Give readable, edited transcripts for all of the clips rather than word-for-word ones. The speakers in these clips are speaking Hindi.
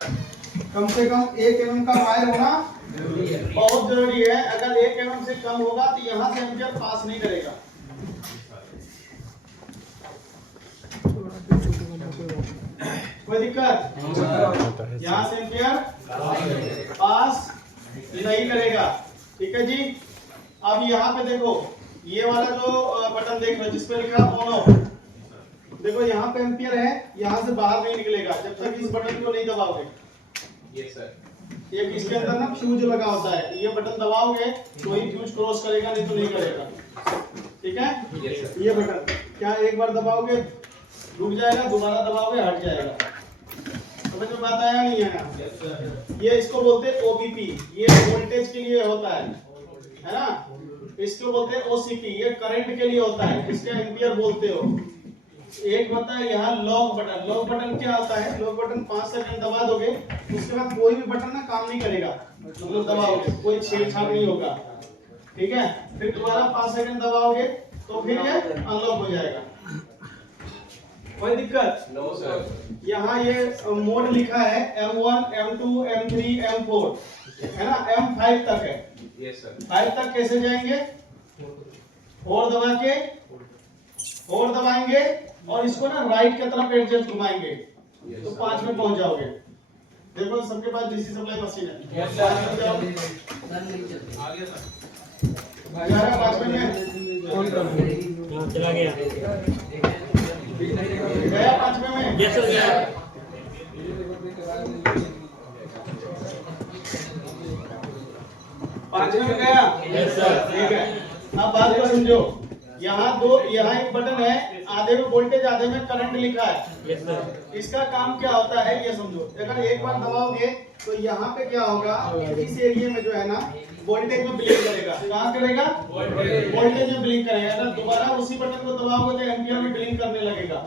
कम से कम 1 mm का वायर होना बहुत जरूरी है। अगर 1 mm से कम होगा तो यहाँ से एम्पियर पास नहीं करेगा। कोई दिक्कत? यहाँ से एम्पियर पास नहीं करेगा। ठीक है जी। अब यहाँ पे देखो, ये वाला जो बटन देख रहे हो जिसपे लिखा ऑन ऑफ, देखो यहाँ पे एम्पियर है, यहाँ से बाहर नहीं निकलेगा जब तक इस बटन को नहीं दबाओगे। Yes sir. ये इसके अंदर ना फ्यूज लगा होता है, ये बटन दबाओगे तो ही फ्यूज क्रॉस करेगा, नहीं तो नहीं करेगा। ठीक है? yes, ये बटन क्या एक बार दबाओगे रुक जाएगा, दोबारा दबाओगे हट जाएगा। समझ में बात आया नहीं है? yes, ये इसको बोलते हैं ओबीपी, ये वोल्टेज के लिए होता है ना। इसको बोलते हैं ओसीपी, ये करंट के लिए होता है, इसके एम्पियर बोलते हो। एक होता है यहाँ लॉक बटन। लॉक बटन क्या होता है? लॉक बटन 5 सेकंड दबा दोगे, उसके बाद कोई भी बटन ना काम नहीं करेगा, मतलब दबाओगे कोई छेड़छाड़ नहीं होगा। ठीक है? फिर दोबारा 5 सेकंड दबाओगे तो फिर ये अनलॉक हो जाएगा। कोई दिक्कत? No sir. यहाँ ये मोड लिखा है M1, M2, M3, M4 है ना, M5 तक है। Yes sir. 5 तक कैसे जाएंगे? और दबा के और दबाएंगे और इसको ना राइट की तरफ एडजस्ट घुमाएंगे तो 5 में पहुंच जाओगे। देखो सबके पास डीसी सप्लाई मशीन है। Yes sir. आ गया सर। 5 में चला गया। गया 5 में? यस सर गया। 5 में गया? Yes sir. ठीक है, अब बात को समझो। यहाँ एक बटन है, आधे में वोल्टेज आधे में करंट लिखा है। yes, sir। इसका काम क्या होता है ये समझो। अगर एक बार दबाओगे तो यहाँ पे क्या होगा, इस एरिया में जो है ना वोल्टेज में ब्लिंक करेगा। कहाँ करेगा? वोल्टेज में ब्लिंक करेगा। अगर दोबारा उसी बटन को दबाओगे तो एम्पियर में ब्लिंक करने लगेगा।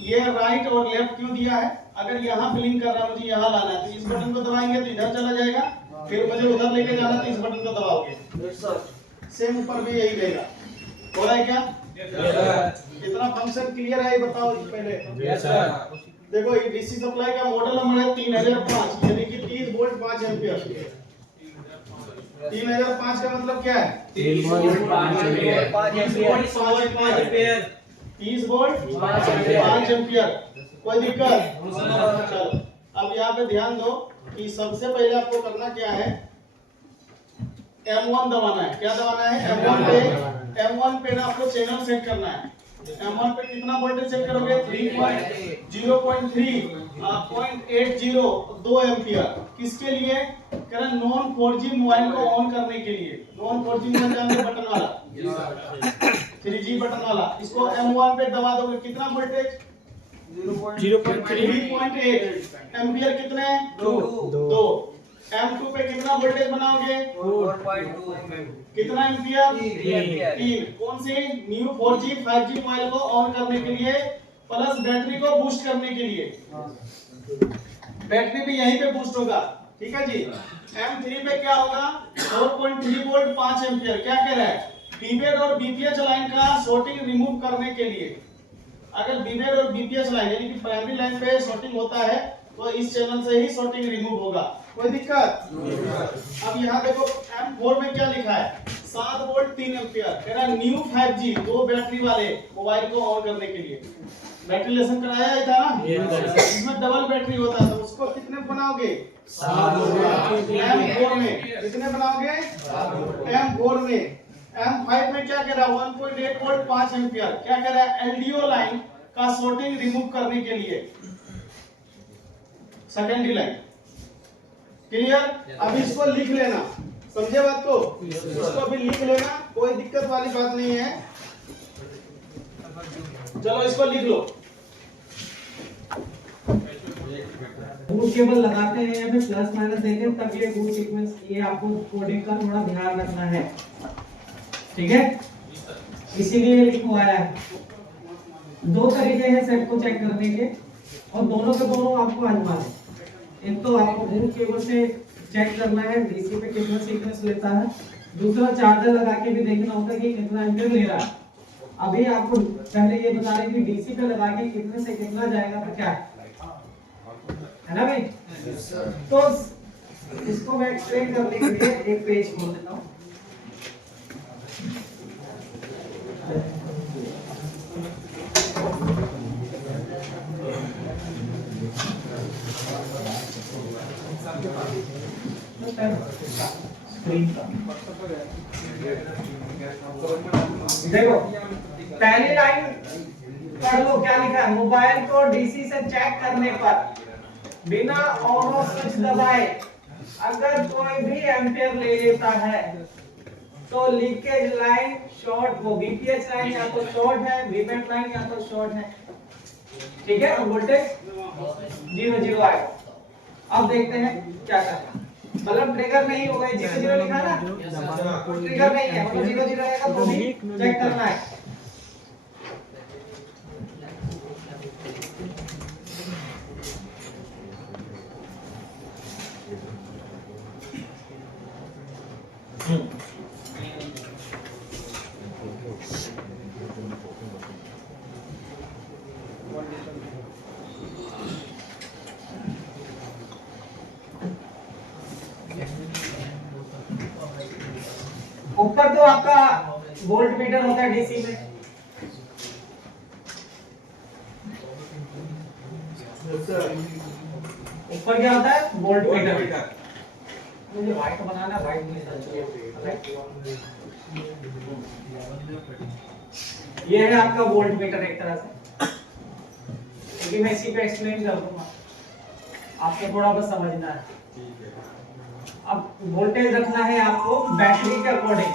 ये राइट और लेफ्ट क्यों दिया है? अगर यहाँ ब्लिंक कर रहा है, मुझे यहाँ लाना है तो इस बटन को दबाएंगे तो इधर चला जाएगा, फिर मुझे उधर लेके जाना तो इस बटन को दबाओगे। सेम ऊपर भी यही रहेगा। हो रहा है क्या? कितना फंक्शन क्लियर है ये बताओ पहले। Yes sir. देखो ये डीसी सप्लाई का मॉडल नंबर है 3005, यानी कि 30 वोल्ट 5 एम्पियर। 3005 का मतलब क्या है? 30 वोल्ट 5 एम्पियर। 30 volt 5 ampere. कोई दिक्कत? चलो अब यहाँ पे ध्यान दो कि सबसे पहले आपको करना क्या है, M1 दबाना है। क्या दबाना है? M1 पे ना आपको चैनल सेट करना है। M1 पे कितना वोल्टेज सेट करोगे? 0.3 0.80 2 एम्पियर। किसके लिए? कह रहा नॉन 4G मोबाइल को ऑन करने के लिए। नॉन 4G मोबाइल जानते हो, बटन वाला 3G बटन वाला। इसको M1 पे दबा दोगे, कितना वोल्टेज? 3.8 एम्पियर। कितने? 2। M2 पे कितना वोल्टेज बनाओगे? 4.2। कितना एम्पियर? 3। कौन सी? न्यू 4G 5G मोबाइल को ऑन करने के लिए, प्लस बैटरी को बूस्ट करने के लिए। बैटरी भी यहीं पे बूस्ट होगा। ठीक है जी। M3 पे क्या होगा? 4.3 वोल्ट 5 एम्पियर। क्या कह रहा है? पीबेड और बीपीएच लाइन का शॉर्टिंग रिमूव करने के लिए। अगर बीबेड और बीपीएच लाइन यानी कि प्राइमरी लाइन पे शॉर्टिंग होता है तो इस चैनल से ही शॉर्टिंग रिमूव होगा। कोई दिक्कत? अब यहाँ देखो M4 में क्या लिखा है? 7 वोल्ट 3 एम्पियर। कह रहा न्यू 5G 2 बैटरी वाले मोबाइल को ऑन करने के लिए। बैटरी लेसन कराया ही था ना, इसमें डबल बैटरी होता है तो उसको कितने बनाओगे? 7। M4 में कितने बनाओगे? M4 में। M5 में क्या कह रहा है? 1.8 वोल्ट 5 एम्पियर। क्या कह रहा है? एलडीओ लाइन का शॉर्टिंग रिमूव करने के लिए, सेकेंडरी लाइन। क्लियर? अब इसको लिख लेना, समझे बात को? इसको भी लिख लेना, कोई दिक्कत वाली बात नहीं है। चलो इसको लिख लो। बूट केबल लगाते हैं या फिर प्लस माइनस देते हैं तब ये बूट सीक्वेंस, ये आपको कोडिंग का थोड़ा ध्यान रखना है। ठीक है, इसीलिए लिखवाया है। 2 तरीके हैं सेट को चेक करने के और दोनों के दोनों आपको आजमाना है। एक तो आपको बूट केबल से चेक करना है डीसी पे कितना सीक्वेंस लेता है, दूसरा चार्जर लगा के भी देखना होता है कि कितना एम्पीयर ले रहा है। अभी आपको पहले ये बता रहे कि डीसी पे लगा के कितने से कितना जाएगा तो क्या है है ना भाई? तो इसको मैं एक्सप्लेन करने के लिए एक पेज खोल देता हूँ। देखो पहली लाइन पढ़ लो क्या लिखा है। मोबाइल को डीसी से चेक करने पर बिना ऑन ऑफ स्विच दबाए अगर कोई भी एम्पियर ले लेता है तो लीकेज लाइन शॉर्ट हो। बीपीएच लाइन या तो शॉर्ट है, वीमेट लाइन या तो शॉर्ट है, ठीक है। और वोल्टेज 0 आएगा। अब देखते हैं क्या करना। मतलब ट्रिगर नहीं होगा, 0 लिखा ना, ट्रिगर नहीं है, मतलब 0 आएगा तो भी चेक करना है। ऊपर तो आपका वोल्ट मीटर होता है डीसी में, ऊपर क्या होता है? Volt meter. मुझे व्हाइट बनाना, व्हाइट नहीं ये है आपका वोल्ट मीटर एक तरह से, क्योंकि मैं इसी पे एक्सप्लेन कर दूंगा, आपको थोड़ा बस समझना है। अब वोल्टेज रखना है आपको बैटरी के अकॉर्डिंग।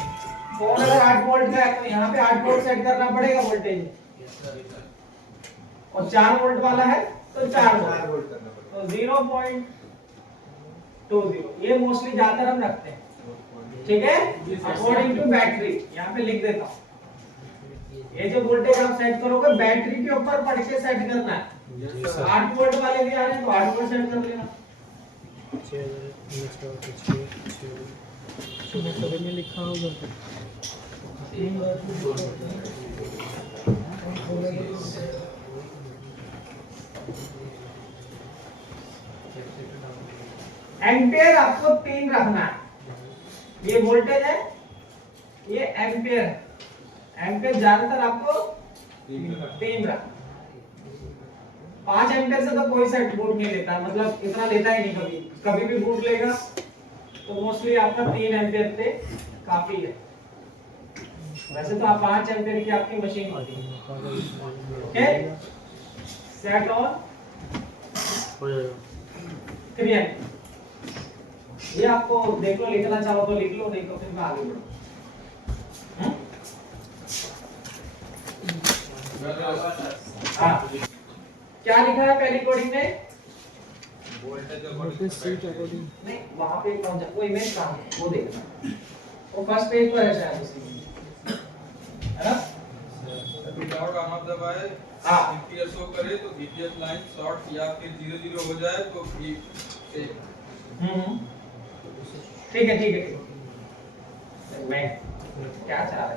फोन अगर 8 वोल्ट का है तो यहाँ पे 8 वोल्ट सेट करना पड़ेगा वोल्टेज, और 4 वोल्ट वाला है तो 4 वोल्ट तो 0.20 ये मोस्टली ज्यादातर हम रखते हैं, ठीक है, अकॉर्डिंग टू बैटरी। यहाँ पे लिख देता हूँ। ये जो वोल्टेज आप सेट करोगे बैटरी के ऊपर पढ़ के सेट करना है। 8 वोल्ट वाले भी आ रहे हैं तो 8 वोल्ट सेट कर लेना। में लिखा होगा एम्पियर आपको 3 रखना है। ये वोल्टेज है, ये एम्पियर है। एम्पियर ज्यादातर आपको 3 रखना। 5 एम्पियर से तो कोई सेट बूट नहीं लेता, मतलब इतना लेता ही नहीं। कभी कभी भी बूट लेगा तो मोस्टली आपका 3 एम्पियर पे काफी है। वैसे तो आप 5 एम्पियर की आपकी मशीन होती है, ओके। Set on 3 ampere. ये आपको देख लो, लिखना चाहो तो लिख लो, नहीं तो फिर मैं आगे बढ़ूं। हाँ, क्या लिखा है पहली कोडिंग में? वोल्टेज सीट अकॉर्डिंग नहीं, वहां पे कौन सा वो इमेज कहां है वो देखना। वो फर्स्ट पेज पर है शायद उसी, है ना? विदाउट ऑन ऑफ दबाए एम्पियर शो करे तो बीपीएस लाइन शॉर्ट या फिर 0 हो जाए तो भी ठीक है। मैं क्या चाह रहा है,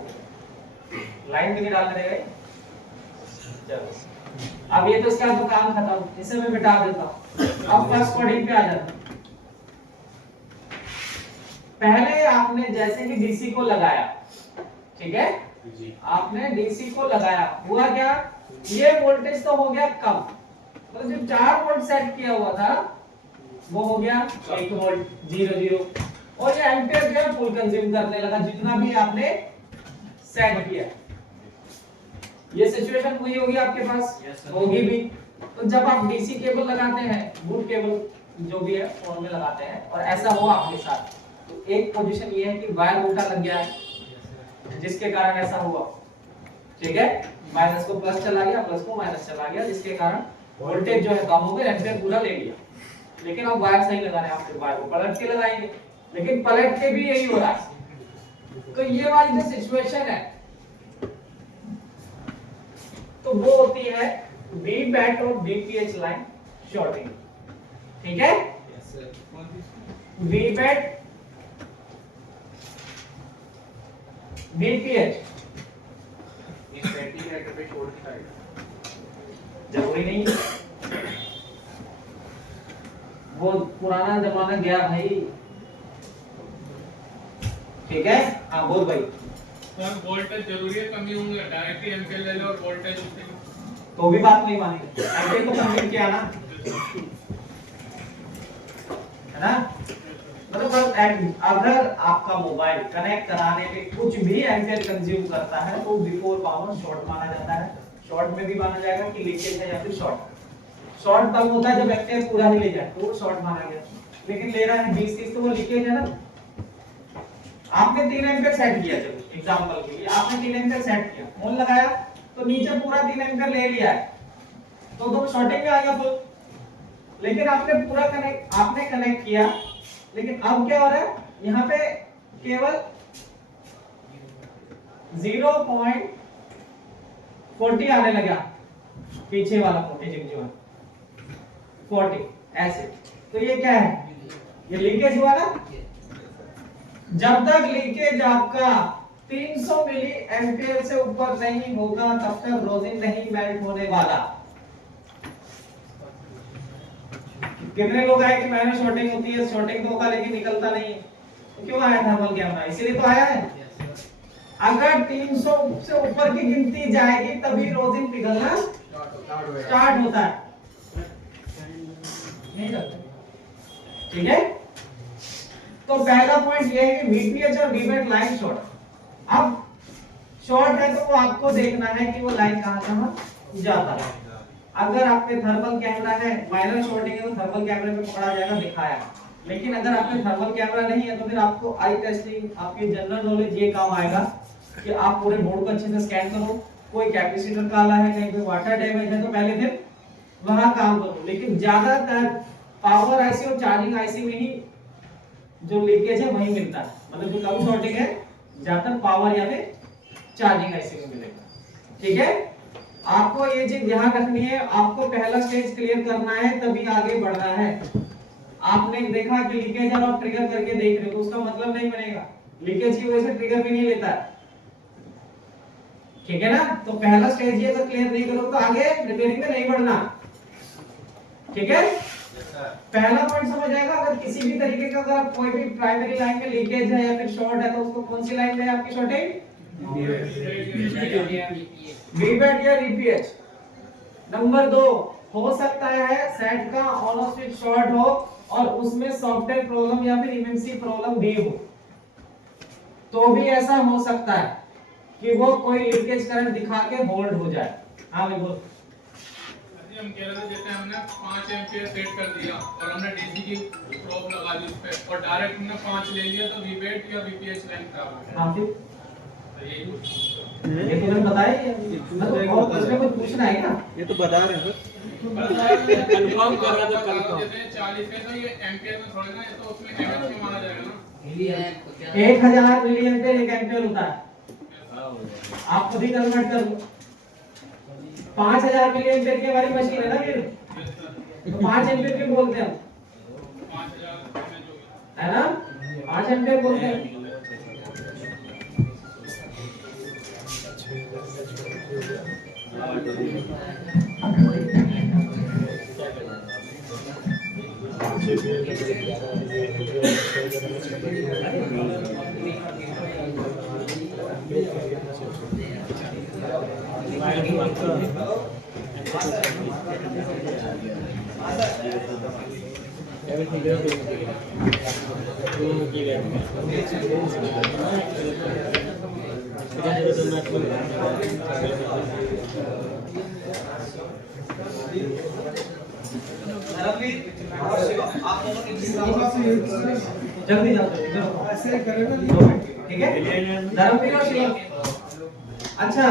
लाइन भी नहीं डालने देगा। चलो अब ये तो इसका तो काम खत्म, इसे मैं मिटा देता हूँ। अब फर्स्ट कोडिंग पे आ जाता हूँ। पहले आपने जैसे कि डीसी को लगाया, ठीक है, आपने डीसी को लगाया, हुआ क्या? ये वोल्टेज तो हो गया कम, तो जो 4 वोल्ट सेट किया हुआ था वो हो गया 1 वोल्ट 0 और ये एम्पियर जो है फुल कंज्यूम करने लगा जितना भी आपने सेट किया। ये सिचुएशन हुई होगी आपके पास, होगी भी। तो जब आप डीसी केबल लगाते हैं, बूट केबल जो भी है फोन में लगाते हैं, और ऐसा हुआ आपके साथ, तो एक पोजीशन ये है कि वायर उल्टा लग गया है जिसके कारण ऐसा हुआ, ठीक है। माइनस को प्लस चला गया, प्लस को माइनस चला गया, जिसके कारण वोल्टेज जो है कम हो गया, एम्पियर पूरा ले लिया। लेकिन अब वायर सही लगाने हैं, आपके वायर को पलट के लगाएंगे, लेकिन पलट के भी यही हो रहा है। तो ये वाली जो सिचुएशन है तो वो होती है वी बैट और बीपीएच लाइन शॉर्टिंग, ठीक है। वी बैट बीपीएच जरूरी नहीं है, वो पुराना जमाना गया भाई। ठीक है, हाँ बोल भाई। सर वोल्टेज जरूरी है कमी होंगे, डायरेक्टली एम्पीयर ले लो और वोल्टेज तो भी बात नहीं मानेंगे, एम्पीयर तो कन्वर्ट किया ना, है ना। मतलब अगर आपका मोबाइल कनेक्ट कराने में कुछ भी एम्पीयर कंज्यूम करता है तो बिफोर पावर शॉर्ट माना जाता है। शॉर्ट में भी माना जाएगा कि लीकेज है या फिर शॉर्ट। शॉर्ट तब होता है जब एम्पीयर पूरा ही ले जाए तो वो शॉर्ट माना गया, लेकिन ले रहा है 20-30 तो वो लीकेज है ना। आपने 3 एम्पीयर सेट किया, चलो एग्जांपल के लिए आपने 3 एम्पीयर सेट किया, मोल लगाया तो नीचे पूरा 3 एम्पीयर ले लिया है तो शॉर्टिंग में आ गया फुल। लेकिन आपने पूरा कनेक्ट किया, लेकिन अब क्या हो रहा है, यहाँ पे केवल 0.40 आने लगा, पीछे वाला वोल्टेज जो है 40 ऐसे। तो ये क्या है, ये लीकेज हुआ ना। जब तक लीकेज आपका 300 मिली एम्पीयर से ऊपर नहीं होगा तब तक रोजिन नहीं मेल्ट होने वाला। कितने लोग आए कि मैंने शॉर्टिंग होती है, शॉर्टिंग तो होगा लेकिन निकलता नहीं है, तो क्यों आया थर्मल कैमरा, इसीलिए तो आया है। अगर 300 से ऊपर की गिनती जाएगी तभी रोजिन पिघलना स्टार्ट होता है, ठीक है। तो पहला पॉइंट ये है कि वीपीएच और वीवेट लाइन शॉर्ट। अब शॉर्ट है तो वो आपको देखना है कि वो लाइन कहां जाता है। अगर आपके थर्मल कैमरा है, माइनर शॉर्टिंग है तो थर्मल कैमरे पे पकड़ा जाएगा, दिखाया। लेकिन अगर आपके थर्मल कैमरा नहीं है तो फिर आपको आई टेस्टिंग, आपकी जनरल नॉलेज ये काम आएगा कि आप पूरे बोर्ड को अच्छे से स्कैन करो, कोई कैपेसिटर काला है, कहीं पे वाटर डैमेज है तो पहले फिर वहां काम करो। लेकिन ज्यादातर पावर आईसी और चार्जिंग आईसी में ही जो लीकेज है वही मिलता है, मतलब जो कम शॉर्टिंग है ज्यादातर पावर या फिर चार्जिंग आईसी में मिलेगा, ठीक है। आपको ये चीज ध्यान रखनी है, आपको पहला स्टेज क्लियर करना है तभी आगे बढ़ना है। आपने देखा कि लीकेज है और आप ट्रिगर करके देख रहे हो तो उसका मतलब नहीं बनेगा, लीकेज की वजह से ट्रिगर भी नहीं लेता है, ठीक है ना। तो पहला स्टेज ये अगर क्लियर नहीं करो तो आगे रिपेयरिंग में नहीं बढ़ना, ठीक है। पहला पॉइंट समझ आएगा। अगर किसी भी तरीके का अगर आप कोई भी प्राइमरी लाइन में लीकेज है या फिर शॉर्ट है तो उसको कौन सी लाइन में आपकी शॉर्टिंग, वीवेट या वीपीएच। नंबर 2, हो सकता है सेट का ऑन ऑफ स्विच शॉर्ट हो और उसमें सॉफ्टवेयर प्रॉब्लम या फिर एमएमसी प्रॉब्लम भी हो, तो भी ऐसा हो सकता है कि वो कोई लीकेज करंट दिखा के होल्ड हो जाए। हाँ भाई बोल। हम कह रहे थे जैसे हमने 5 एम्पीयर सेट कर दिया और हमने डीसी की प्रोब लगा दी उस पे और डायरेक्ट हमने 5 ले लिया तो वीवेट या वीपीएच लाइन खराब हो गया। हाँ फिर तो यही कुछ ये तो मैंने बताया ही है, और इसमें कुछ पूछना है क्या? ये तो बता रहे हैं कंफर्म कर रहा था कंफर्म। जैसे 40 है तो ये एम्पीयर में थोड़ा ना, ये तो उसमें एमएच में माना जाएगा ना। 1000 मिली एम्पीयर 1 एम्पीयर होता है, आप खुद ही कन्वर्ट कर लो। 5000 मिली एम्पीयर की हमारी मशीन है ना, फिर तो 5 एम्पीयर क्यों बोलते हैं हम, 5000 है ना, 5 एम्पीयर बोलते हैं। जल्दी जाओ ऐसे करेगा, ठीक है। धर्मवीर और शिवम, अच्छा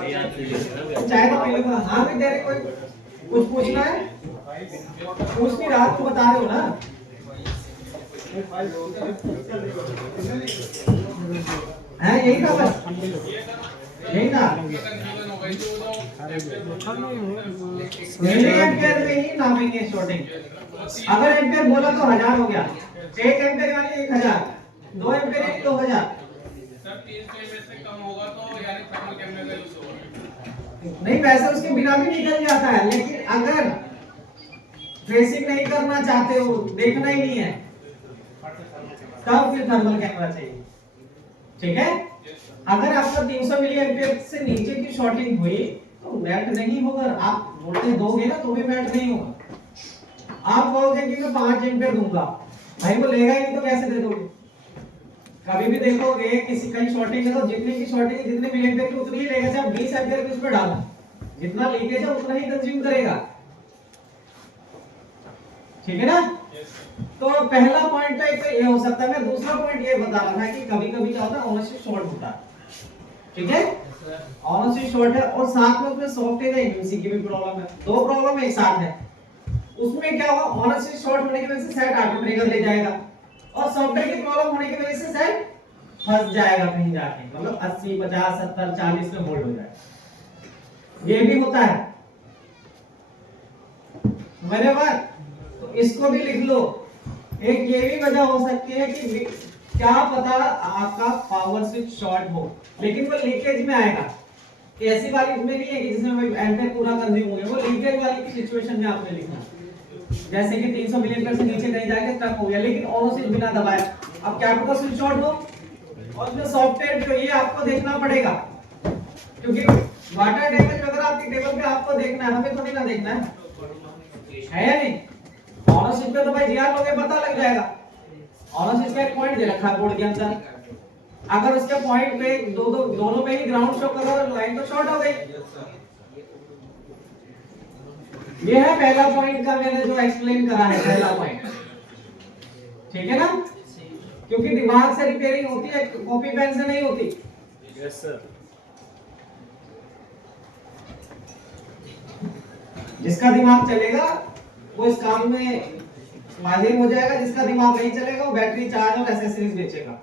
चाय तो पी लो। हाँ भी तेरे कोई कुछ पूछना है, पूछ नहीं रहा तू बता रहे हो ना। है यही था बस, यही था। मिली एम्पीयर में ही नामेंगे शॉर्टिंग। अगर एम्पीयर बोला तो 1000 हो गया, 1 एम्पीयर वाली 1000, 2 एम्पीयर यानी 2000। सर 30 में से कम होगा तो यानी थर्मल कैमरे का यूज होगा। नहीं वैसे उसके बिना भी निकल जाता है, लेकिन अगर ट्रेसिंग नहीं करना चाहते हो, देखना ही नहीं है, तब फिर थर्मल कैमरा चाहिए। ठीक है, अगर आपका 300 मिली एम्पियर से नीचे की शॉर्टिंग हुई तो मैट नहीं होगा। आप वोल्टेज दोगे ना तो भी मैट नहीं होगा। आप कहोगे कि मैं 5 एम्पियर दूंगा, भाई वो लेगा ही नहीं तो कैसे दे दोगे? कभी भी देखोगे किसी कहीं शॉर्टिंग है तो जितने की शॉर्टिंग जितने मिली एम्पियर की उतनी ही लेगा। चाहे 20 एम्पियर की उसमें डालो, जितना लीकेज है उतना ही कंज्यूम करेगा। ठीक है ना? तो पहला पॉइंट तो ये हो सकता है। मैं दूसरा पॉइंट ये बता रहा था कि कभी-कभी क्या होता है, ऑनरशिप शॉर्ट होता है। ठीक है, ऑनरशिप शॉर्ट है और साथ में उसमें सॉफ्टवेयर एमसी की भी प्रॉब्लम है। दो प्रॉब्लम एक साथ है। उसमें क्या होगा, ऑनरशिप शॉर्ट होने की वजह से सेट ऑटो ट्रिगर ले जाएगा और सॉफ्टवेयर की प्रॉब्लम होने की वजह से सेट फंस जाएगा कहीं जाके, मतलब 80 50 70 40 में होल्ड हो जाएगा। ये भी होता है मेरे बात, तो इसको भी लिख लो। एक ये भी वजह हो सकती है कि क्या पता आपका पावर स्विच शॉर्ट हो लेकिन वो लीकेज में आएगा। ऐसी वाली इसमें नहीं है कि जिसमें एम्पियर पूरा कंज्यूम हो गया, वो लीकेज वाली की सिचुएशन में आपने लिखना। जैसे कि 300 मिली एम्पियर से नीचे कहीं जाके स्टक हो गया लेकिन ऑन स्विच बिना दबाए, अब क्या पता स्विच शॉर्ट हो और उसमें सॉफ्टवेयर जो ये आपको देखना पड़ेगा, क्योंकि वाटर टेबल में अगर आपकी टेबल पे आपको देखना है, हमें थोड़ी ना देखना है या नहीं? ऑन स्विच पे तो भाई जीआर लोगे पता लग जाएगा। ऑन स्विच का एक पॉइंट दे रखा है बोर्ड के अंदर, अगर उसके पॉइंट पे दोनों पे ही ग्राउंड शो कर रहा है लाइन तो शॉर्ट हो गई। ये है पहला पॉइंट का मैंने जो एक्सप्लेन करा है, पहला पॉइंट। ठीक है ना? क्योंकि दिमाग से रिपेयरिंग होती है, कॉपी पेन से नहीं होती। Yes sir. जिसका दिमाग चलेगा वो इस काम में माहिर हो जाएगा, जिसका दिमाग नहीं चलेगा वो बैटरी चार्ज और एसेसरीज बेचेगा।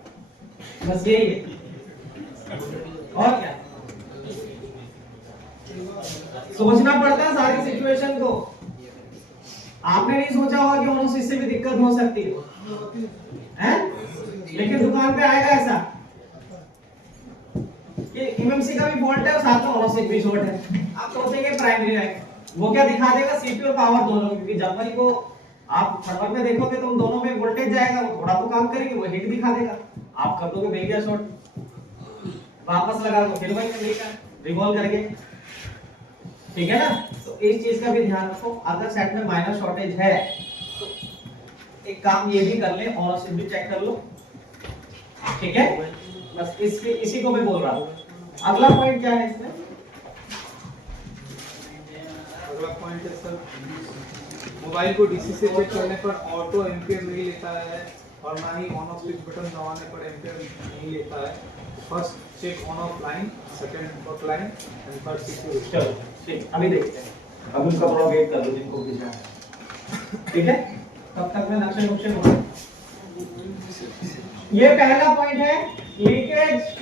बस यही है, और क्या? सोचना पड़ता है सारी सिचुएशन को। आपने नहीं सोचा होगा कि ऑन स्विच से भी दिक्कत हो सकती है, लेकिन दुकान पे आएगा ऐसा कि एमएमसी का भी फॉल्ट है और साथ में ऑन स्विच भी शॉर्ट है। आप सोचेंगे प्राइमरी है, वो क्या दिखा देगा, सीपीयू और पावर दोनों, क्योंकि जब भाई को आप थर्मल में देखोगे तो उन दोनों में वोल्टेज जाएगा, वो थोड़ा तो काम करेगी, वो हीट दिखा देगा। आप कर दोगे भैया शॉर्ट, वापस लगा दो फिर वही करेगा रिवॉल्व करके। ठीक है ना? तो इस चीज का भी ध्यान रखो। अगर सेट में माइनर शॉर्टेज है तो एक काम ये भी कर ले, और स्विच भी चेक कर लो। ठीक है, बस इसी को मैं बोल रहा हूँ। अगला पॉइंट क्या है इसमें? अगला पॉइंट है सर, मोबाइल को डीसी से चेक करने पर ऑटो एम्पियर नहीं लेता है और ना ही ऑन ऑफ स्विच बटन दबाने पर एम्पियर नहीं लेता है। First check on off line, second off line and third CQ. चलो ठीक, अभी देखते हैं। अब उसका थोड़ा वेट कर लो जिनको भी जाना। ठीक है, तब तक मैं नक्शे नुक्शे बोलूं। ये पहला पॉइंट है, leakage.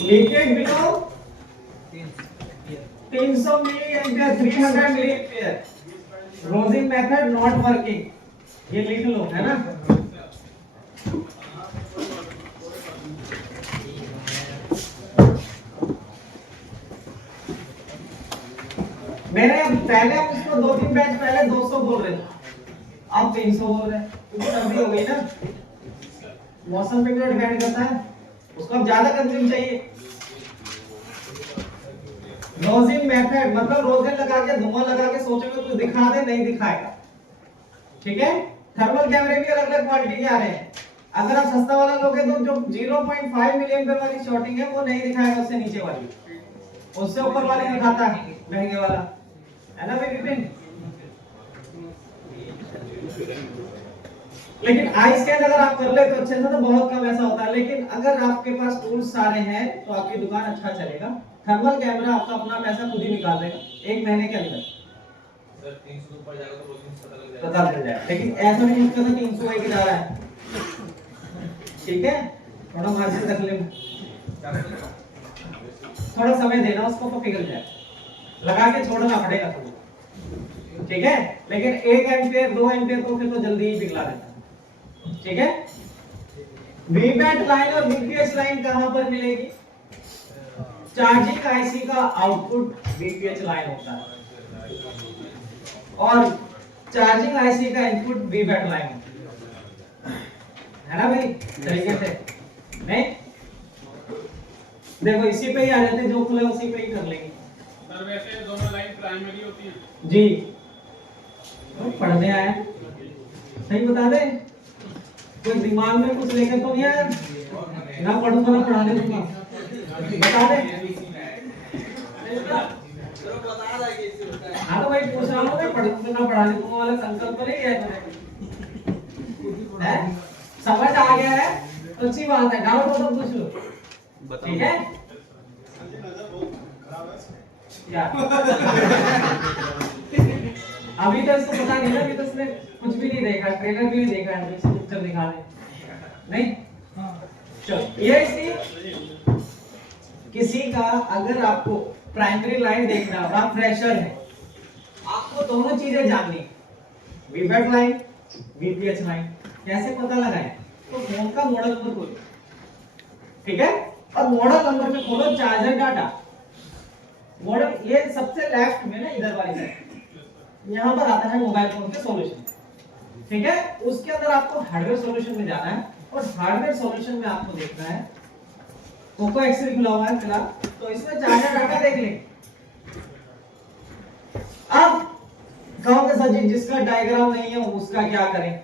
Leakage below 300 milli ampere, 300 milli ampere, rosin method not working. ये लिख लो, है ना? मैंने पहले हम इसको 2-3 बैच पहले 200 बोल रहे थे, अब 300 बोल रहे हैं क्योंकि सर्दी हो गई ना। मौसम पे भी डिपेंड करता है, उसको अब ज्यादा कंज्यूम चाहिए। रोजिंग मेथड मतलब रोजन लगा के धुआं लगा के सोचोगे कुछ दिखा दे, नहीं दिखाएगा। ठीक है, थर्मल कैमरे भी अलग अलग क्वालिटी के आ रहे हैं। अगर आप सस्ता वाला लोगे तो जो 0.5 मिली एम्पियर वाली शॉर्टिंग है वो नहीं दिखाएगा, उससे नीचे वाली, उससे ऊपर वाली दिखाता है महंगे वाला, है ना भाई विपिन? लेकिन आई स्कैन अगर आप कर ले तो अच्छे से तो बहुत कम ऐसा होता है। लेकिन अगर आपके पास टूल्स सारे हैं तो आपकी दुकान अच्छा चलेगा। थर्मल कैमरा आपका अपना पैसा खुद ही निकाल देगा 1 महीने के अंदर। सर 300 से ऊपर जाएगा तो रोजिंग पता लग पता लग जाएगा, लेकिन ऐसा नहीं होता कि 300 एक जा रहा है। ठीक है, थोड़ा मार्जिन रख ले, थोड़ा समय देना उसको तो पिघल जाए, लगा के छोड़ना पड़ेगा थोड़ा। ठीक है, लेकिन 1 एम्पियर 2 एम्पियर को फिर तो जल्दी ही पिघला देता है। ठीक है, वीबैट लाइन और वीपीएच लाइन कहां पर मिलेगी? चार्जिंग आईसी का आउटपुट वीपीएच लाइन होता है और चार्जिंग आईसी का इनपुट वीबैट लाइन होता है ना भाई, तरीके से नहीं? देखो इसी पे ही आ जाते, जो खुला उसी पे ही कर लेंगे। सर वैसे दोनों लाइन प्राइमरी होती है जी, तो पढ़ने आया, सही बता दे, कोई दिमाग में कुछ लेकर तो नहीं आया? ना पढ़ूंगा ना पढ़ाने दूंगा, बता दे। हाँ तो भाई पूछ रहा हूँ, मैं पढ़ूंगा ना पढ़ाने दूंगा वाला संकल्प तो नहीं है मैंने। समझ आ गया है तो अच्छी बात है, डाउट हो तो पूछ लो, ठीक है? क्या अभी तो इसको पता नहीं ना, अभी तो इसने कुछ भी नहीं देखा, ट्रेलर भी नहीं देखा है, इसको पिक्चर दिखा दे नहीं। चलो ये इसकी किसी का अगर आपको प्राइमरी लाइन देखना है, आप फ्रेशर है, आपको दोनों चीजें जाननी, वीबैट लाइन वीपीएच लाइन कैसे पता लगाएं? तो फोन का मॉडल नंबर खोलो, ठीक है, और मॉडल नंबर पे खोलो चार्जर डाटा। मॉडल ये सबसे लेफ्ट में ना, इधर वाली साइड यहाँ पर आता है मोबाइल फोन के सॉल्यूशन, ठीक है? उसके अंदर आपको हार्डवेयर सॉल्यूशन में जाना है और हार्डवेयर सॉल्यूशन में आपको देखना है कोको एक्सएल खुला हुआ है फिलहाल, तो इसमें चार्जर डाटा देख लें। अब कहोगे सर जी जिसका डायग्राम नहीं है उसका क्या करें?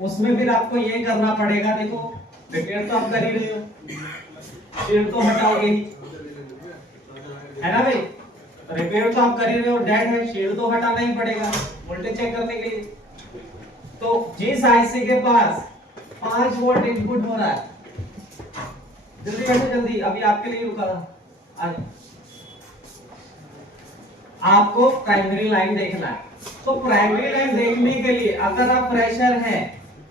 उसमें फिर आपको ये करना पड़ेगा, देखो रिपेयर तो आप कर ही रहे हो, शील्ड तो हटाओगे है ना भाई, रिपेयर तो आप कर ही रहे हो, डेड है, शील्ड तो हटाना ही पड़ेगा वोल्टेज चेक करने के लिए। तो जिस आईसी के पास 5 वोल्ट इनपुट हो रहा है, जल्दी बैठो जल्दी, अभी आपके लिए रुका था, आज आपको प्राइमरी लाइन देखना है। तो प्राइमरी लाइन देखने के लिए अगर आप फ्रेशर हैं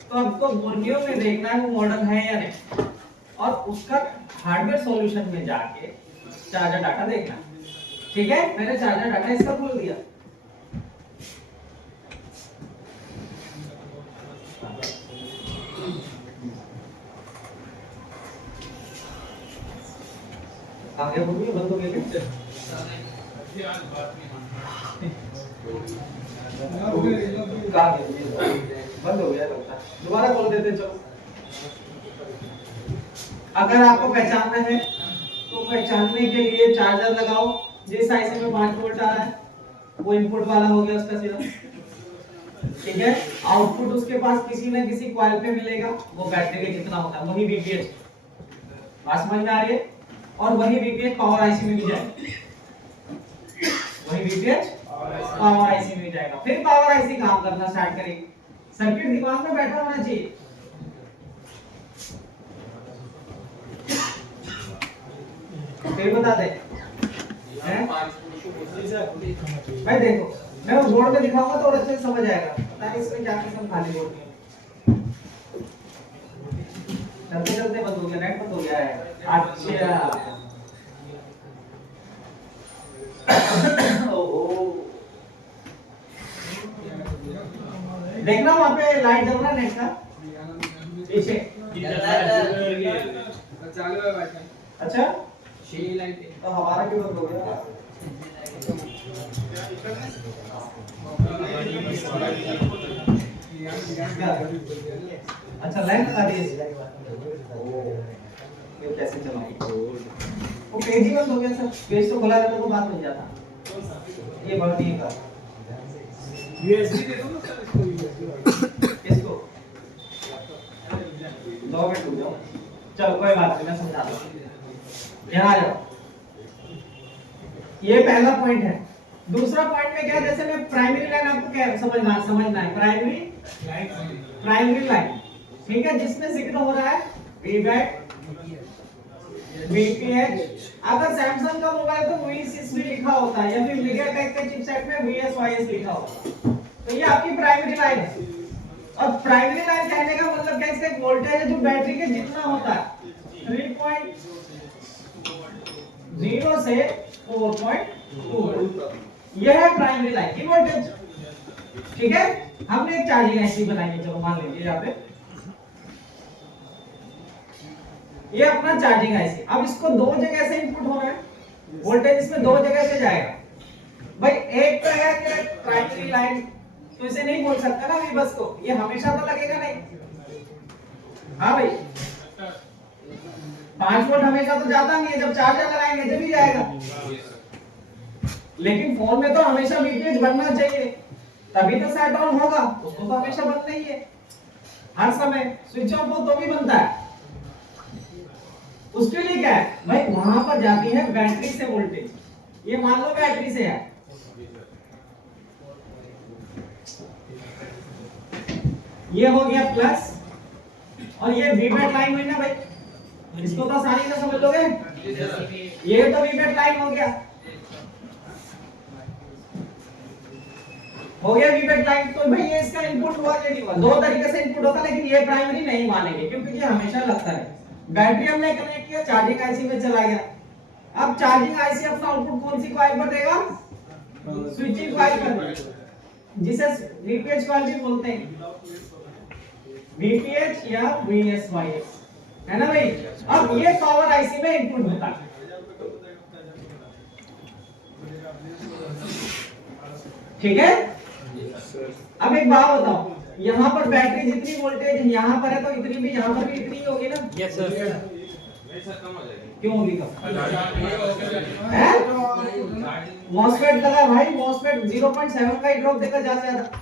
तो आपको मुर्गियों में देखना है वो मॉडल है या नहीं, और उसका हार्डवेयर सॉल्यूशन में जाके चार्जर डाटा देखना, ठीक है? मैंने चार्जर डाटा इसका खोल दिया, आगे बोलिए, बंद हो गया क्या? बंद हो गया लगता है, दोबारा खोल देते चलो। अगर आपको पहचानना है तो पहचानने के लिए चार्जर लगाओ, जिस आईसी में 5 वोल्ट आ रहा है वो इनपुट वाला हो गया उसका सीधा, ठीक है? आउटपुट उसके पास किसी न किसी कॉइल पे मिलेगा, वो बैटरी के जितना होता है, वही वीपीएच, बात समझ में आ रही है? और वही वीपीएच पावर आईसी में भी जाएगा, वही वीपीएच पावर आईसी में जाएगा। फिर पावर आईसी काम करना स्टार्ट करेगी, सर्किट दिमाग में बैठा होना चाहिए। फिर बता दे भाई, देखो मैं उस बोर्ड पे दिखाऊंगा तो और अच्छे से समझ आएगा, पता नहीं इसमें क्या किस्म खाली बोर्ड में। चलते चलते बंद हो गया, नेट बंद हो गया है। अच्छा देखना वहां पे लाइट जल रहा है नेट का पीछे, अच्छा तो हमारा क्यों बंद हो गया? अच्छा लाइन लगा दी है, ये कैसे चला? वो पेज ही बंद हो गया सर, पेज तो खुला रहता तो बात बन जाता। ये बात ही का यूएसबी दे दो ना सर इसको 2 मिनट रुक जाओ, चलो कोई बात नहीं, मैं समझा दूं। यहाँ आ जाओ, ये पहला पॉइंट है। दूसरा पॉइंट में क्या, जैसे मैं प्राइमरी लाइन आपको क्या समझना है, प्राइमरी लाइन, ठीक है, जिसमें जिक्र हो रहा है वीबैट वीपीएच। अगर सैमसंग का मोबाइल तो V60 लिखा होता है, या फिर मीडियाटेक के चिपसेट में VSYS लिखा होता है, तो ये आपकी प्राइमरी लाइन है। और प्राइमरी लाइन कहने का मतलब क्या, इसका वोल्टेज है जो बैटरी के जितना होता है, 3.0 से 4.2, ये है प्राइमरी लाइन की वोल्टेज। ठीक है, हमने एक चार्जिंग आईसी बनाई है, चलो मान लीजिए यहाँ पे ये अपना चार्जिंग आईसी। अब इसको दो जगह से इनपुट हो रहा है, वोल्टेज इसमें दो जगह से जाएगा। भाई एक तो है कि प्राइमरी लाइन, तो इसे नहीं बोल सकता ना अभी बस को, ये हमेशा तो लगेगा नहीं। हाँ भाई 5 वोल्ट हमेशा तो जाता नहीं है, जब चार्जर लगाएंगे जब ही जाएगा। लेकिन फोन में तो हमेशा वीपीएच बनना चाहिए, तभी तो सेट ऑन होगा, उसको तो हमेशा बनना ही है। हर समय स्विच ऑफ हो तो भी बनता है। उसके लिए क्या है भाई, वहां पर जाती है बैटरी से वोल्टेज, ये मान लो बैटरी से है, ये हो गया प्लस, और ये वीबैट लाइन हुई ना भाई, इसको तो आसानी से समझ लोगे। ये तो वीबैट लाइन हो गया वीबैट लाइन। तो भाई ये इसका इनपुट हुआ या नहीं हुआ, दो तरीके से इनपुट होता है, लेकिन ये प्राइमरी नहीं मानेंगे क्योंकि ये हमेशा लगता है। बैटरी हमने कनेक्ट किया, चार्जिंग आईसी में चला गया। अब चार्जिंग आईसी अपना आउटपुट कौन सी कॉइल पर देगा, स्विचिंग कॉइल पर, जिसे वीपीएच कॉइल भी बोलते हैं, वीपीएच या वीएसवाईएस, है ना भाई। अब ये पावर आईसी में इनपुट होता है। ठीक है, अब एक बात बताओ, यहाँ पर बैटरी जितनी वोल्टेज यहाँ पर है तो इतनी भी यहाँ पर भी इतनी ही होगी ना। Yes sir. क्यों होगी कम? मॉसफेट लगा भाई, मॉसफेट 0.7 का ही ड्रॉप देगा ज्यादा से ज्यादा,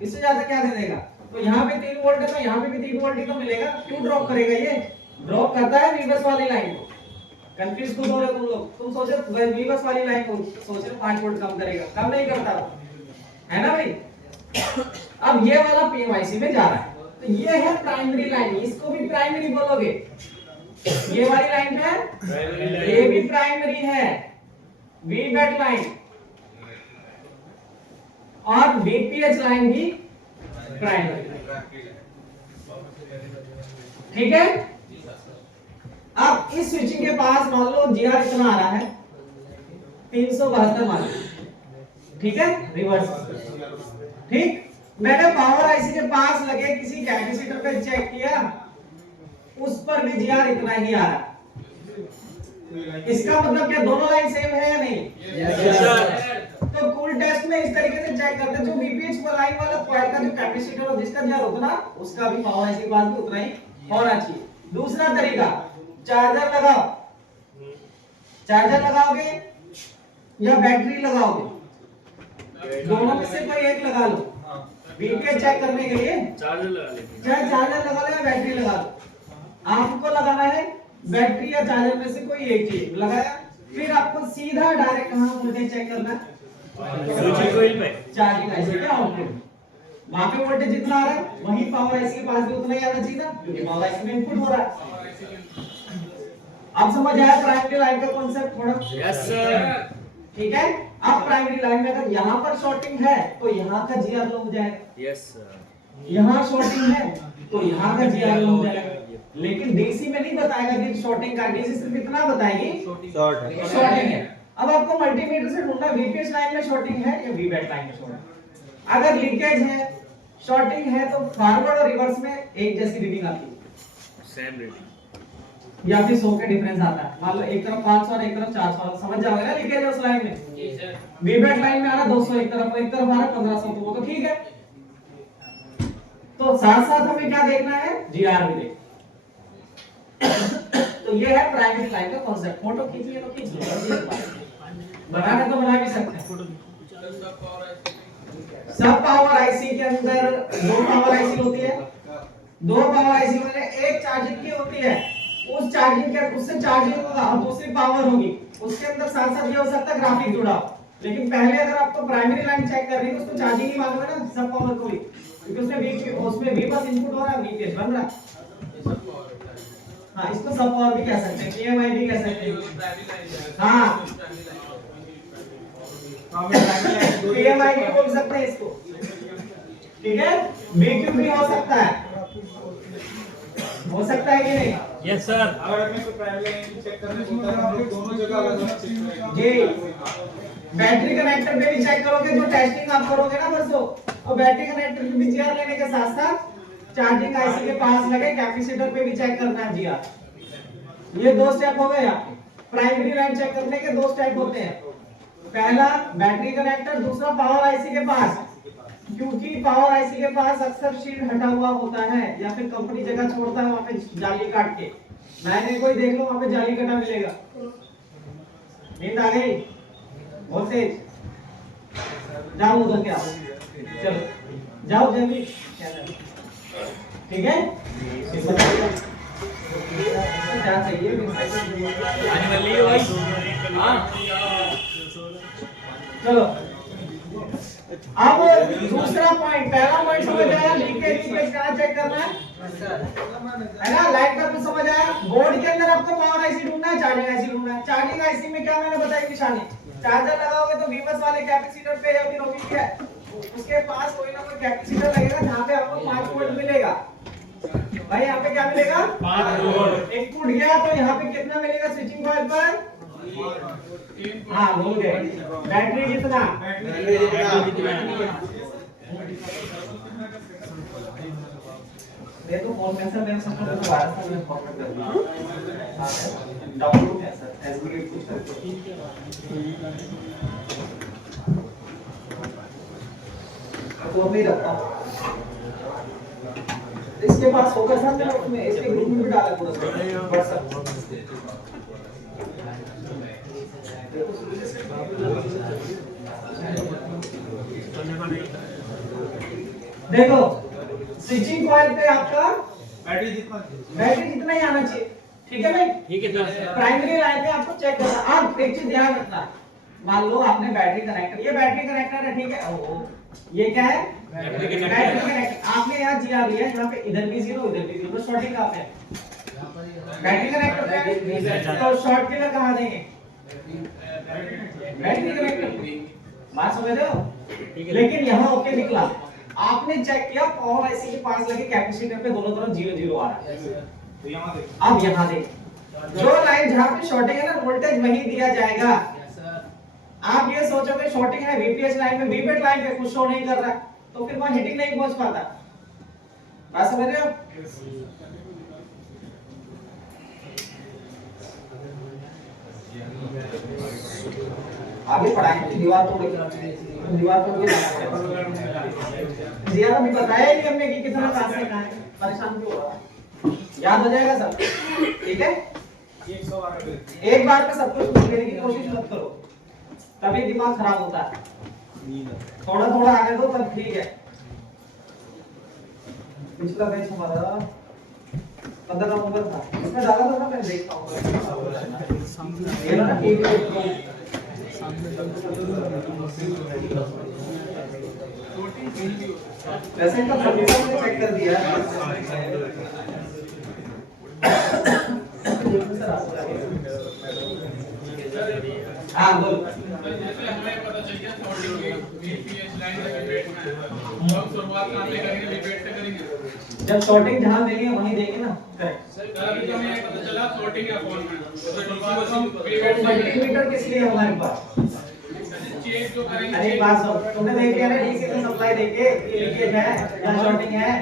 इससे ज्यादा क्या दे देगा। तो यहाँ पे 3 वोल्ट है तो यहाँ पे भी 3 वोल्ट ही तो मिलेगा। क्यों ड्रॉप करेगा, ये ड्रॉप करता है वीबस वाली लाइन को। कंफ्यूज क्यों हो रहे तुम लोग, तुम सोचे वीबस वाली लाइन को सोच रहे 5 वोल्ट कम करेगा, कम नहीं करता, है ना भाई। अब ये वाला पीएमआईसी में जा रहा है, तो ये है प्राइमरी लाइन, इसको भी प्राइमरी बोलोगे। ये वाली लाइन है, ये भी प्राइमरी है, वीबैट लाइन, और बीपीएच लाइन भी प्राइमरी। ठीक है, अब इस स्विचिंग के पास मान लो जीआर इतना आ रहा है 372 मान लो, ठीक है, रिवर्स। ठीक, मैंने पावर आईसी के पास लगे किसी कैपेसिटर पे चेक किया, उस पर भी जीआर इतना ही आ रहा। इसका मतलब क्या दोनों लाइन सेम है या नहीं? Yes sir. तो कूल टेस्ट में इस तरीके से चेक करते हैं, जो बीपीएच लाइन वाला कॉइल का जो कैपेसिटर और जिसका जीआर उतना, उसका भी पावर आईसी के पास भी उतना ही होना चाहिए। दूसरा तरीका, चार्जर लगाओ, चार्जर लगाओगे या बैटरी लगाओगे, दोनों में से कोई एक लगा लो। बीपीएच चेक करने के लिए चार्जर लगा लेंगे, चाहे चार्जर लगा लो या बैटरी लगा लो। आपको लगाना है बैटरी या चार्जर में से कोई एक चीज लगाया, फिर आपको सीधा डायरेक्ट कहां वोल्टेज चेक करना है, स्विचिंग कॉइल पे, चार्जिंग आईसी का आउटपुट। वहां पे वोल्टेज जितना आ रहा है वही पावर आईसी के पास भी उतना ही आना चाहिए ना, क्योंकि पावर आईसी में इनपुट हो रहा है। अब समझ आया प्राइमरी लाइन का कॉन्सेप्ट थोड़ा? Yes sir. ठीक है, अब प्राइमरी लाइन में अगर यहाँ पर शॉर्टिंग है तो यहाँ का जीआर लो हो जाएगा। Yes sir. यहाँ शॉर्टिंग है तो यहाँ का जीआर लो हो जाएगा, लेकिन डीसी में नहीं बताएगा कि शॉर्टिंग का, डीसी सिर्फ इतना बताएगी शॉर्टिंग है। अब आपको मल्टीमीटर से ढूंढना वीपीएच लाइन में शॉर्टिंग है या वीबैट लाइन में शॉर्टिंग। अगर लीकेज है, शॉर्टिंग है, तो फॉरवर्ड और रिवर्स में एक जैसी रीडिंग आती है, सेम रीडिंग, या फिर 100 का डिफरेंस आता है। मान लो एक तरफ 500 और एक तरफ 400, समझ जाओगे ना लीकेज उस लाइन में। जी सर। वीबैट लाइन में आ रहा 200 एक तरफ आ रहा 1500, तो वो तो ठीक है। तो साथ साथ हमें क्या देखना है, जीआर भी देख। तो ये है प्राइमरी लाइन का कांसेप्ट। फोटो खींचिए तो खींच लो, बनाने तो बना भी सकते हैं। सब पावर आईसी के अंदर 2 पावर आईसी होती है, 2 पावर आईसी में एक चार्जिंग की होती है, उस चार्जिंग के उससे चार्जिंग होगा और दूसरी पावर होगी। उसके अंदर साथ साथ ये हो सकता है ग्राफिक जुड़ा हो, लेकिन पहले अगर आपको प्राइमरी लाइन चेक करनी है तो उसको चार्जिंग ही मालूम है ना, सब पावर को भी, क्योंकि उसमें वी बस इनपुट हो रहा है, वीपीएच बन रहा है। हाँ, इसको सब पावर भी कह सकते हैं, पीएमआई भी कह सकते हैं। हाँ, पीएमआई भी बोल सकते हैं इसको, ठीक है। बीक्यू भी हो सकता है कि नहीं? Yes sir. अगर हमें तो प्राइमरी लाइन चेक करना होता है, हम लोग दोनों जगह अलग-अलग चेक करेंगे। जी, बैटरी कनेक्टर पे भी चेक करोगे, जो टेस्टिंग आप करोगे ना परसों, और बैटरी कनेक्टर पे भी जीआर लेने के साथ साथ चार्जिंग आईसी के पास लगे कैपेसिटर पे भी चेक करना है जीआर। ये 2 स्टेप हो गए आपके। प्राइमरी लाइन चेक करने के 2 स्टेप होते हैं, पहला बैटरी कनेक्टर, दूसरा पावर आईसी के पास, क्योंकि पावर आईसी के पास अक्सर शील्ड हटा हुआ होता है या फिर कंपनी जगह छोड़ता है वहां पे जाली काट के, मैंने कोई देख लो वहां पे जाली कटा मिलेगा। नींद आ गई बहुत तेज, जाओ उधर क्या, चलो जाओ जल्दी, ठीक है। क्या चाहिए चलो अब दूसरा पॉइंट, पहला पॉइंट समझ आया, लीकेज कहाँ चेक करना है ना, लाइट का तो समझ आया। बोर्ड के अंदर आपको पावर आईसी ढूंढना है, चार्जिंग आईसी ढूंढना है। चार्जिंग आईसी में क्या मैंने बताई निशानी, चार्जर लगाओगे तो वीबस वाले कैपेसिटर पे या फिर ओपी है उसके पास कोई ना कोई कैपेसिटर लगेगा जहां पे आपको 5 वोल्ट मिलेगा। भाई यहाँ पे क्या मिलेगा 5 वोल्ट। एक फुट गया तो यहाँ पे कितना मिलेगा स्विचिंग कॉइल पर, हाँ भूल गए, बैटरी कितना, ये तो फोन में सर मैंने सब कुछ दोबारा से मैं फॉरवर्ड कर दिया, डाउनलोड है सर एसबीके कुछ करके, तो मैं रखता हूँ इसके पास होगा सर, मैं उसमें इसके ग्रुप में भी डाला पूरा व्हाट्सएप। देखो स्विचिंग कॉइल पे आपका बैटरी जितना ही आना चाहिए, ठीक है भाई, ठीक है सर। प्राइमरी लाइन पे आपको चेक करना। अब एक चीज ध्यान रखना, मान लो आपने बैटरी कनेक्टर, ये बैटरी कनेक्टर है, ठीक है, ओहो ये क्या है बैटरी कनेक्टर, आपने यहाँ जीआर लिया, यहाँ पे इधर भी 0 इधर भी 0, तो शॉर्टिंग कहाँ पे है, बैटरी कनेक्टर पे, तो शॉर्ट के लिए कहाँ देंगे बैटरी कनेक्टर, बात समझ रहे हो। लेकिन यहाँ ओके निकला, आपने चेक किया पावर आईसी के पास लगे कैपेसिटर पे दोनों तरफ 0 0 आ रहा है, तो यहाँ देख, अब यहाँ देख, जो लाइन जहाँ पे शॉर्टिंग है ना वोल्टेज वही दिया जाएगा। आप ये सोचोगे शॉर्टिंग है वीपीएस लाइन में, वीपेट लाइन पे कुछ शो नहीं कर रहा, तो फिर वहां हीटिंग नहीं पहुंच पाता, बात समझ रहे हो। आगे पढ़ाएंगे, दीवार तोड़ के जीआर अभी बताया ही हमने कि कितना कहां से कहां है, परेशान क्यों हो रहा है, याद हो जाएगा सब, ठीक है। एक बार में सब कुछ लेने की कोशिश मत करो, तभी दिमाग खराब होता है, थोड़ा थोड़ा आगे दो तब ठीक है। पिछला बैच हमारा 15 नवंबर था, इसमें डाला था ना, मैं देखता हूँ वैसे तो चेक कर दिया हाँ बोल। जैसे हमें पता चल गया शॉर्टिंग वीपीएस लाइन से विपेट में है, अब शुरुआत कहां से करेंगे, विपेट से करेंगे, जब शॉर्टिंग जहां देनी है वहीं देंगे ना। सर अभी तो हमें पता चला शॉर्टिंग है फोन में, तो शुरुआत हम विपेट से मल्टीमीटर किस लिए हमारे पास, चेक जो करेंगे। अरे बात सुन, तुमने देख लिया ना डीसी का सप्लाई देके ये लीकेज है या शॉर्टिंग है,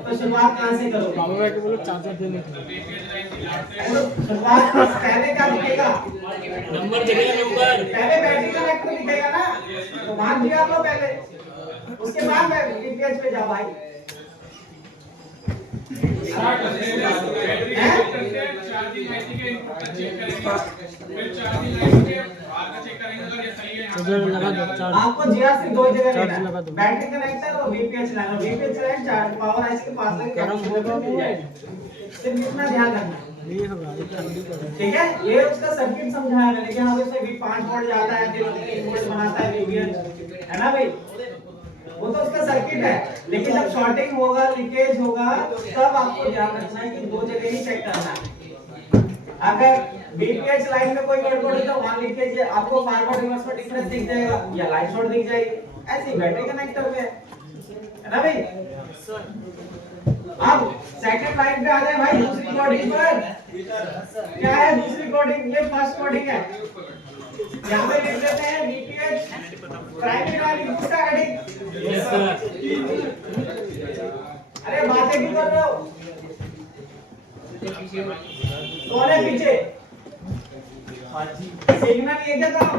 तो शुरुआत कहां से करोगे, बाबा के बोलो चार्जर देने के वीपीएस लाइन से लाते शुरुआत पहले क्या दिखेगा, नंबर दिखेगा, नंबर पहले बैटरी कनेक्टर दिखेगा ना, तो मान दिया लो पहले, उसके बाद वीपीएस पे जा भाई। चार्जिंग आईसी के इनपुट चेक करेंगे, फिर चार्जिंग आईसी के बाहर का चेक करेंगे, अगर ये सही है आपको जीआर सिर्फ 2 जगह लेना है, बैटरी कनेक्टर और वीपीएस लाइन, और VPS line charge power IC के पास लगे मिल जाएगी, सिर्फ इतना ध्यान रखना, ठीक है। ये उसका सर्किट समझाया मैंने कि हाँ इसमें भी 5 वोल्ट जाता है, फिर 3 वोल्ट बनाता है वीपीएस, है ना भाई, वो तो उसका सर्किट है। लेकिन जब शॉर्टिंग होगा, लीकेज होगा, तब आपको ध्यान रखना है कि 2 जगह ही चेक करना है। अगर बीपीएच लाइन में कोई गड़बड़ है तो वहां लीकेज है, आपको फॉरवर्ड रिवर्स में डिफरेंस दिख जाएगा या लाइन शॉर्ट दिख जाएगी, ऐसे बैटरी कनेक्टर पे है ना भाई। अब सेकंड लाइन पे आ जाए भाई, दूसरी कोडिंग पर क्या है, दूसरी कोडिंग, ये फर्स्ट कोडिंग है, यहाँ पे लिख देते हैं VPH प्राइमरी वाली इनपुट का हेडिंग। Yes sir. अरे बातें क्यों कर रहे हो? कौन है पीछे? सीखना नहीं है क्या काम?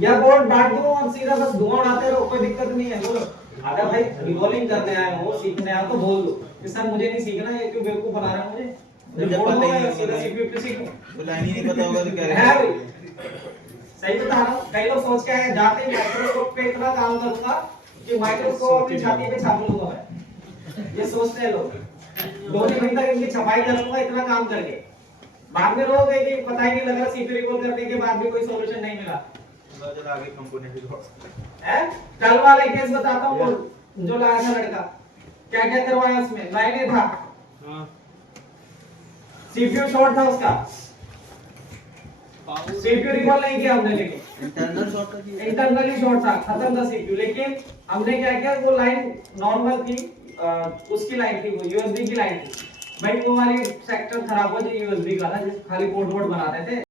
या बोर्ड बांट दो और सीधा बस धुआं उड़ाते रहो, कोई दिक्कत नहीं है। बोलो अगर भाई रिवॉल्विंग करने आए हो, सीखने आए हो तो बोल दो कि सर मुझे नहीं सीखना, ये क्यों बेवकूफ बना रहे हो मुझे। जब बोल दो मैं सीधा सीपीयू पे सीखूं। लाइन ही नहीं पता होगा तो क्या है भाई, सही बता रहा हूं। कई लोग सोच के आए जाते ही माइक्रोस्कोप पे इतना काम करूंगा कि माइक्रोस्कोप अपनी छाती पे छाप लूंगा मैं। ये सोचते हैं लोग। 2-3 दिन तक इनकी छपाई करूंगा इतना काम करके, बाद में लोग कि पता ही नहीं लग रहा सीपीयू रिकॉल करने के बाद भी कोई सॉल्यूशन नहीं मिला आगे कंपोनेंट है। कल वाला केस बताता हूँ, जो लाया था लड़का, क्या क्या करवाया उसमें। लाइने था, सीपीयू शॉर्ट था उसका, सीपीयू रिकॉल नहीं किया हमने, लेकिन इंटरनली शॉर्ट था, खत्म था सीपीयू। लेकिन हमने क्या किया, वो लाइन नॉर्मल थी, उसकी लाइन थी, वो यूएसबी की लाइन थी भाई। वो वाली सेक्टर खराब हो जो यूएसबी का था, जिस खाली पोर्ट बनाते थे।